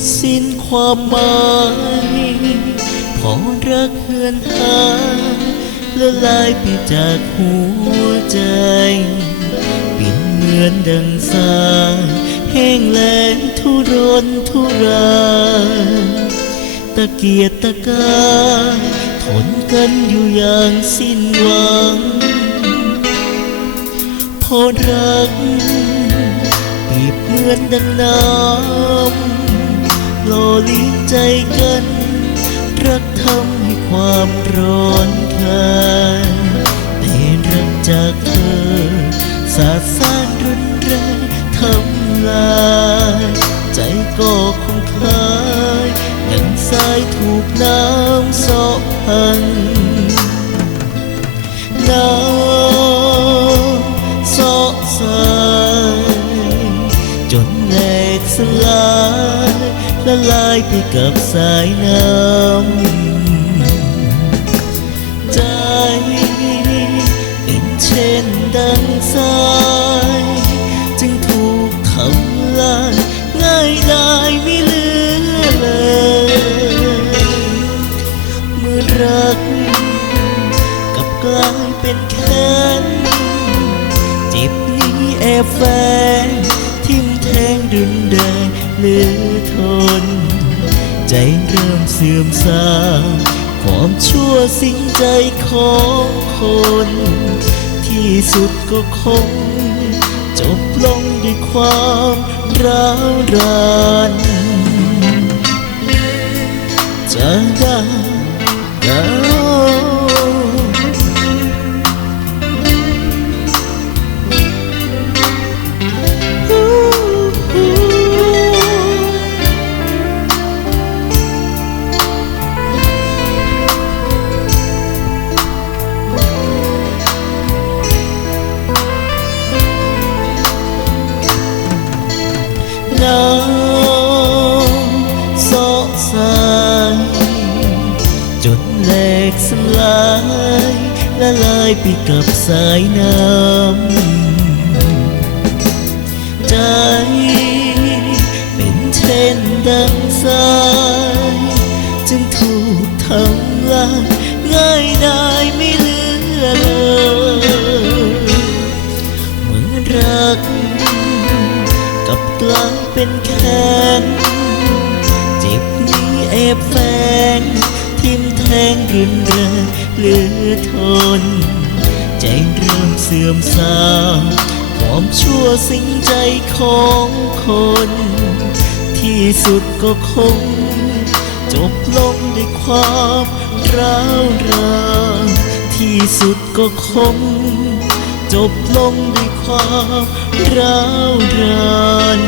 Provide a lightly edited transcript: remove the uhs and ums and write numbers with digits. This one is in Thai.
ดสิ้นความหมายพอรักเหือนหายละลายไปจากหัวใจปิ่นเหมือนดังสายแห้งแล้งทุรนทุรายตะเกียกตะกายทนกันอยู่อย่างสิ้นหวังพอรักเปรียบเหมือนดังน้ำหล่อเลี้ยงใจกันรักทำให้ความร้อนคายแต่รักจากเธอสาดสานรุนแรงทำลายใจก็คงคลายดังสายถูกน้ำเสาะพังน้ำเสาะสายจนแหลกสลายละลายไปกับสายน้ำใจเป็นเช่นดังสายจึงถูกทำลายง่ายดายไม่เหลือเลยเมื่อรักกลับกลายเป็นแค้นเจ็บนี้แอบแฝงทิ่มแทงรุนแรงเหลือทนใจเริ่มเสื่อมทรามความชั่วสิ้นใจของคนที่สุดก็คงจบลงด้วยความร้าวรานจะได้น้ำเสาะสายจนแหลกสลายละลายไปกับสายน้ำใจเป็นเช่นดังสายจึงถูกทำลายง่ายดายไม่เหลือเลยเมื่อรักกับกลายเป็นแค้นเจ็บนี้แอบแฝงทิ่มแทงรุนแรงเหลือทนใจเริ่มเสื่อมทรามความชั่วสิ้นใจของคนที่สุดก็คงจบลงด้วยความร้าวรานที่สุดก็คงจบลงด้วยความร้าวราน